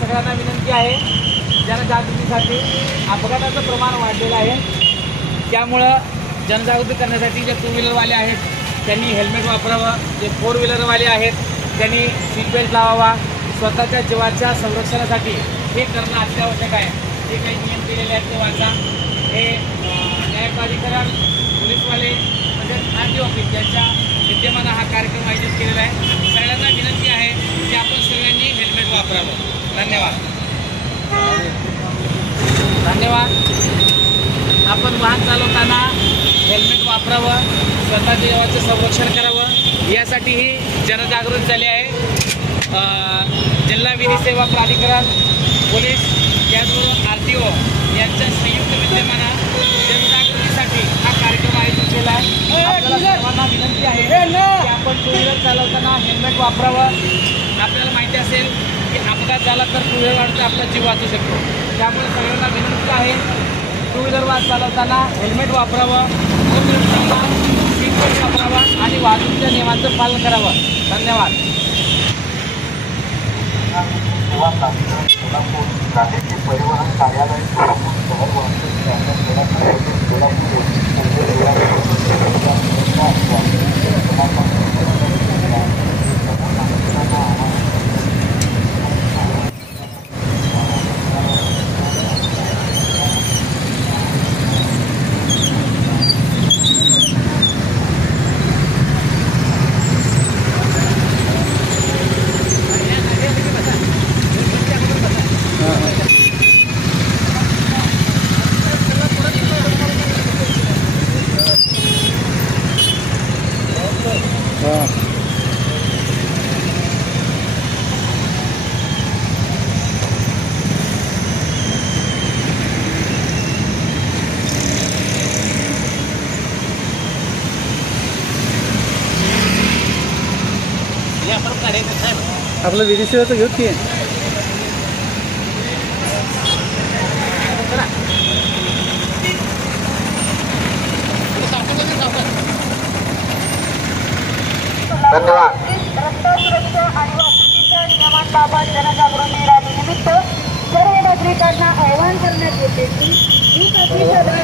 सगळ्यांना विनंती आहे, जनजागृतीसाठी अपघाताचं प्रमाण वाढलेलं आहे, त्यामुळं जनजागृती करण्यासाठी जे 2 व्हीलरवाले आहेत त्यांनी हेल्मेट वापरावं, जे 4 व्हीलरवाले आहेत त्यांनी सीट बेल्ट लावावा. स्वतःच्या जीवाच्या संरक्षणासाठी हे करणं अत्यावश्यक आहे. जे काही नियम केलेले आहेत ते वाचा. हे न्याय प्राधिकरण, पोलीसवाले तसेच आरटीओ ऑफिस यांच्या विद्यमानं हा कार्यक्रम आयोजित केलेला आहे. सगळ्यांना विनंती आहे की आपण सगळ्यांनी हेल्मेट वापरावं. धन्यवाद. आपण वाहन चालवताना हेल्मेट वापरावं, स्वतःच्या जीवाचं संरक्षण करावं, यासाठी ही जनजागृती झाली आहे. जिल्हा विधी सेवा प्राधिकरण, पोलीस त्याचबरोबर आरटीओ यांच्या संयुक्त विद्यमानं जनजागृतीसाठी हा कार्यक्रम आयोजित केला आहे. आपल्याला सर्वांना विनंती आहे की आपण 2 व्हीलर चालवताना हेल्मेट वापरावं. आपल्याला माहिती असेल की अपघात झाला तर 2 व्हीलरवरचा आपला जीव वाचू शकतो. त्यामुळे सगळ्यांना विनंती आहे 2 व्हीलर चालवताना हेल्मेट वापरावं, 4 व्हीलर सीट बेल्ट वापरावा आणि वाहतुकीच्या नियमांचं पालन करावं. धन्यवाद. प्रादेशिक परिवहन कार्यालय सोलापूर शहर आपलं विधी सेवेचं घेऊ की धन्यवाद. रस्ता सुरक्षा आणि वाहतुकीच्या नियमांबाबत जनजागृती रॅलीनिमित्त सर्व नागरिकांना आवाहन करण्यात येते की 20 दरम्यान